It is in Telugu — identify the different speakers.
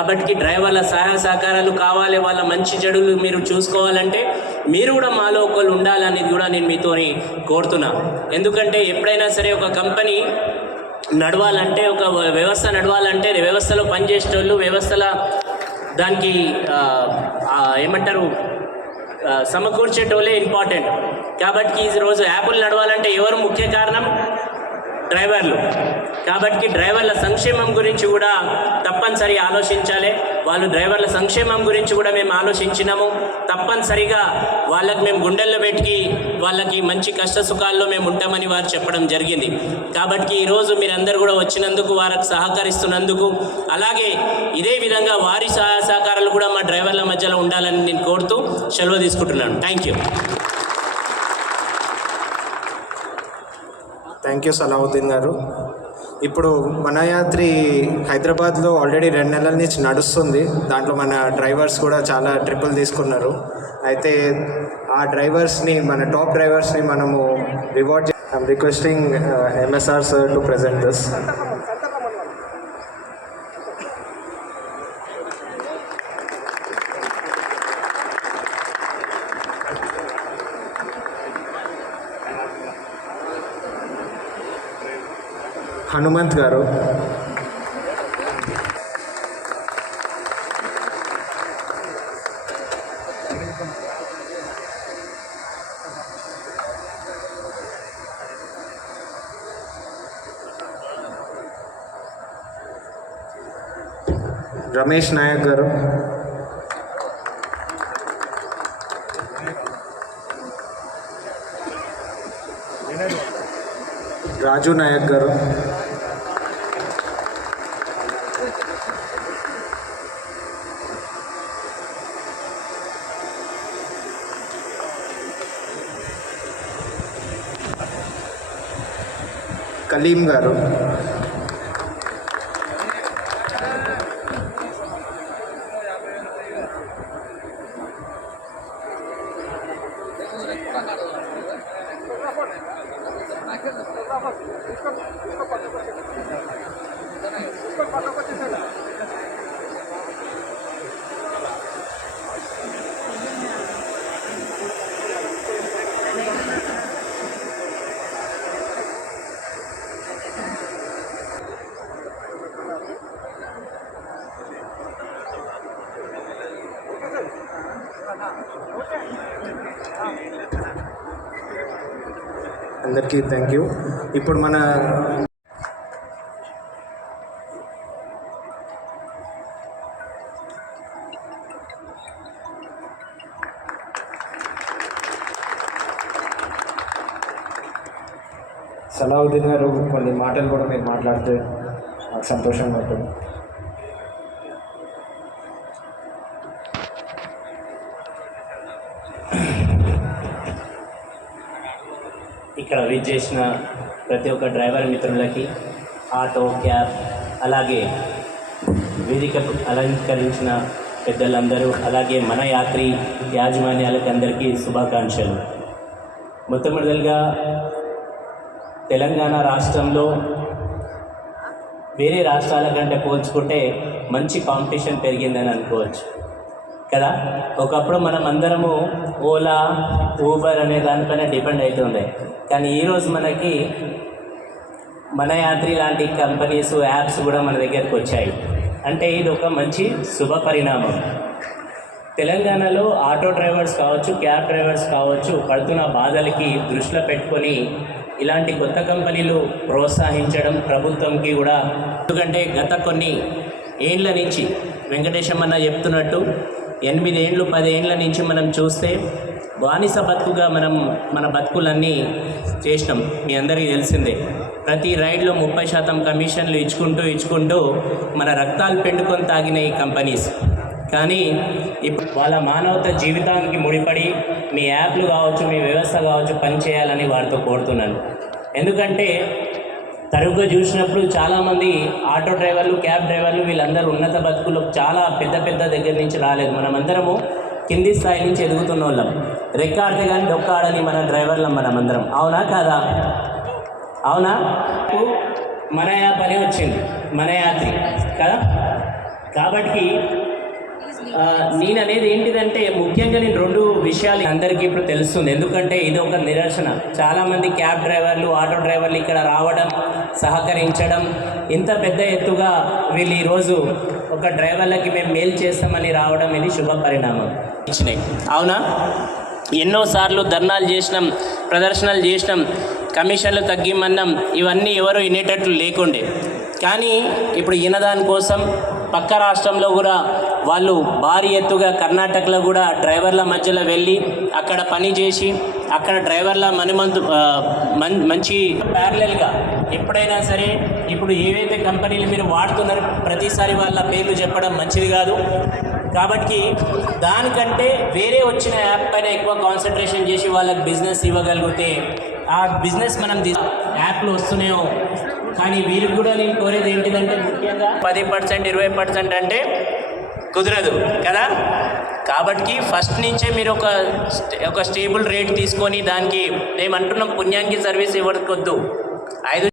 Speaker 1: కాబట్టి డ్రైవర్ల సహాయ సహకారాలు కావాలి వాళ్ళ మంచి చెడులు మీరు చూసుకోవాలంటే మీరు కూడా మాలో ఒకళ్ళు ఉండాలనేది కూడా నేను మీతో కోరుతున్నా. ఎందుకంటే ఎప్పుడైనా సరే ఒక కంపెనీ నడవాలంటే ఒక వ్యవస్థ నడవాలంటే వ్యవస్థలో పనిచేసేటోళ్ళు వ్యవస్థల దానికి ఏమంటారు సమకూర్చేటోళ్ళే ఇంపార్టెంట్ కాబట్టి ఈరోజు రోజు యాప్లు నడవాలంటే ఎవరు ముఖ్య కారణం? డ్రైవర్లు. కాబట్టి డ్రైవర్ల సంక్షేమం గురించి కూడా తప్పనిసరి ఆలోచించాలి. వాళ్ళు డ్రైవర్ల సంక్షేమం గురించి కూడా మేము ఆలోచించినాము. తప్పనిసరిగా వాళ్ళకి మేము గుండెల్లో పెట్టి వాళ్ళకి మంచి కష్ట సుఖాల్లో మేము ఉంటామని వారు చెప్పడం జరిగింది. కాబట్టి ఈరోజు మీరందరూ కూడా వచ్చినందుకు వారికి సహకరిస్తున్నందుకు అలాగే ఇదే విధంగా వారి సహాయ సహకారాలు కూడా మా డ్రైవర్ల మధ్యలో ఉండాలని నేను కోరుతూ సెలవు తీసుకుంటున్నాను. Thank you
Speaker 2: thank you Salauddin garu. ఇప్పుడు మన యాత్రి హైదరాబాద్లో ఆల్రెడీ రెండు నెలల నుంచి నడుస్తుంది. దాంట్లో మన డ్రైవర్స్ కూడా చాలా ట్రిప్పులు తీసుకున్నారు. అయితే ఆ డ్రైవర్స్ని మన టాప్ డ్రైవర్స్ని మనము reward I'm requesting MSR sir to present this Hanumanth గారు రమేష్ నాయక్ గారు రాజు నాయక్ గారు కలీం గారు అందరికీ థ్యాంక్ యూ ఇప్పుడు మన సలావుద్దీన్ గారు కొన్ని మాటలు కూడా మీరు మాట్లాడితే నాకు సంతోషంగా ఉంటుంది.
Speaker 1: ఇక్కడ విజ్ చేసిన ప్రతి ఒక్క డ్రైవర్ మిత్రులకి ఆటో క్యాబ్ అలాగే వేదిక అలంకరించిన పెద్దలందరూ అలాగే మన యాత్రి యాజమాన్యాలకు అందరికీ శుభాకాంక్షలు. మొట్టమొదటిగా తెలంగాణ రాష్ట్రంలో వేరే రాష్ట్రాల కంటే పోల్చుకుంటే మంచి కాంపిటీషన్ పెరిగిందని అనుకోవచ్చు. కదా? ఒకప్పుడు మనం అందరము ఓలా ఊబర్ అనే దానిపైన డిపెండ్ అవుతుండే కానీ ఈరోజు మనకి మన యాత్రి లాంటి కంపెనీస్ యాప్స్ కూడా మన దగ్గరకు వచ్చాయి. అంటే ఇది ఒక మంచి శుభ పరిణామం. తెలంగాణలో ఆటో డ్రైవర్స్ కావచ్చు క్యాబ్ డ్రైవర్స్ కావచ్చు పడుతున్న బాధలకి దృష్టిలో పెట్టుకొని ఇలాంటి కొత్త కంపెనీలు ప్రోత్సహించడం ప్రభుత్వంకి కూడా ఎందుకంటే గత కొన్ని ఏండ్ల నుంచి వెంకటేశమన్న చెప్తున్నట్టు ఎనిమిదేండ్లు పదేండ్ల నుంచి మనం చూస్తే బానిస బతుకుగా మనం మన బతుకులన్నీ చేసినాం. మీ అందరికీ తెలిసిందే. ప్రతి రైడ్లో ముప్పై శాతం కమిషన్లు ఇచ్చుకుంటూ ఇచ్చుకుంటూ మన రక్తాలు పెండుకొని తాగిన ఈ కంపెనీస్. కానీ ఇప్పుడు వాళ్ళ మానవత జీవితానికి ముడిపడి మీ యాప్లు కావచ్చు మీ వ్యవస్థ కావచ్చు పనిచేయాలని వారితో కోరుతున్నాను. ఎందుకంటే తరువుగా చూసినప్పుడు చాలామంది ఆటో డ్రైవర్లు క్యాబ్ డ్రైవర్లు వీళ్ళందరూ ఉన్నత బతుకులు చాలా పెద్ద పెద్ద దగ్గర నుంచి రాలేదు. మనమందరము కింది స్థాయి నుంచి ఎదుగుతున్న వాళ్ళం. రెక్కాడితే కానీ డొక్కాడని మన డ్రైవర్లం మనమందరం. అవునా కాదా? అవునా? మన యాప్ అని వచ్చింది. మన యాత్రి. కదా? కాబట్టి నేను అనేది ఏంటిదంటే ముఖ్యంగా నేను రెండు విషయాలు అందరికీ ఇప్పుడు తెలుస్తుంది. ఎందుకంటే ఇది ఒక నిరసన చాలామంది క్యాబ్ డ్రైవర్లు ఆటో డ్రైవర్లు ఇక్కడ రావడం సహకరించడం ఇంత పెద్ద ఎత్తుగా వీళ్ళు ఈరోజు ఒక డ్రైవర్లకి మేము మేలు చేస్తామని రావడం ఇది శుభ పరిణామం. ఇచ్చినాయి. అవునా? ఎన్నోసార్లు ధర్నాలు చేసినాం ప్రదర్శనలు చేసినాం కమిషన్లు తగ్గిమన్నాం ఇవన్నీ ఎవరు వినేటట్లు లేకుండే. కానీ ఇప్పుడు వినదాని కోసం పక్క రాష్ట్రంలో కూడా వాళ్ళు భారీ ఎత్తుగా కర్ణాటకలో కూడా డ్రైవర్ల మధ్యలో వెళ్ళి అక్కడ పని చేసి అక్కడ డ్రైవర్ల మనిమంతు మంచి ప్యారలల్గా ఎప్పుడైనా సరే ఇప్పుడు ఏవైతే కంపెనీలు మీరు వాడుతున్నారో ప్రతిసారి వాళ్ళ పేర్లు చెప్పడం మంచిది కాదు. కాబట్టి దానికంటే వేరే వచ్చిన యాప్ పైన ఎక్కువ కాన్సన్ట్రేషన్ చేసి వాళ్ళకి బిజినెస్ ఇవ్వగలిగితే ఆ బిజినెస్ మనం యాప్లు వస్తున్నాయో. కానీ వీరికి కూడా నేను కోరేది ఏంటిదంటే ముఖ్యంగా పది పర్సెంట్ ఇరవై పర్సెంట్ అంటే కుదరదు కదా? కాబట్టి ఫస్ట్ నుంచే మీరు ఒక ఒక స్టేబుల్ రేట్ తీసుకొని దానికి మేము అంటున్నాం పుణ్యానికి సర్వీస్ ఇవ్వకొద్దు ఐదు